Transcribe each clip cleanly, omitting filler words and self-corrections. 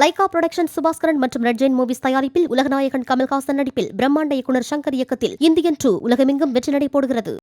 Lyca production Subaskaran மற்றும் red Jain movies தயாரிப்பில் உலகநாயகன் கமல்ஹாசன் நடிப்பில் பிரம்மாண்ட இயக்குனர் சங்கர் இயக்கத்தில் இந்தியன் 2 உலகமெங்கும் வெற்றி நடை போடுகிறது.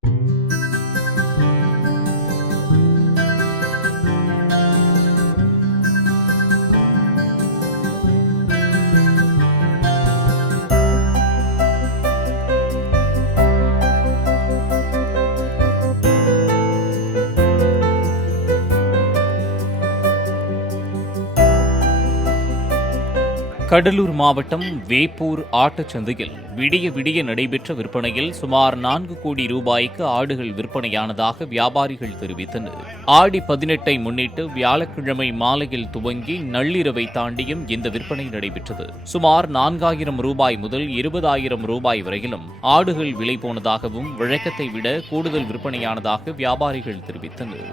கடலூர் மாவட்டம் வேப்பூர் ஆட்டுச்சந்தையில் விடிய விடிய நடைபெற்ற விற்பனையில் சுமார் 4 கோடி ரூபாய்க்கு ஆடுகள் விற்பனையானதாக வியாபாரிகள் தெரிவித்தனர். ஆடி 18ஐ முன்னிட்டு வியாழக்கிழமை மாலையில் துவங்கி நள்ளிரவை தாண்டியும் இந்த விற்பனை நடைபெற்றது. சுமார் 4000 ரூபாய் முதல் 20,000 ரூபாய் வரையிலும் ஆடுகள் விலை போனதாகவும் வழக்கத்தை விட கூடுதல் விற்பனையானதாக வியாபாரிகள் தெரிவித்தனர்.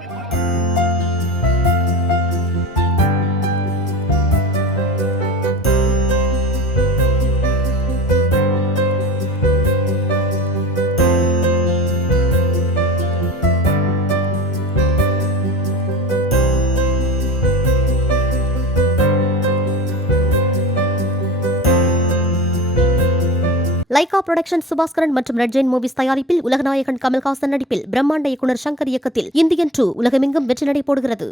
லைகா புரொடக்ஷன் சுபாஸ்கரன் மற்றும் ரெட் ஜெயின் மூவிஸ் தயாரிப்பில் உலகநாயகன் கமல்ஹாசன் நடிப்பில் பிரம்மாண்ட இயக்குனர் சங்கர் இயக்கத்தில் இந்தியன் 2 உலகமெங்கும் வெற்றி நடை போடுகிறது.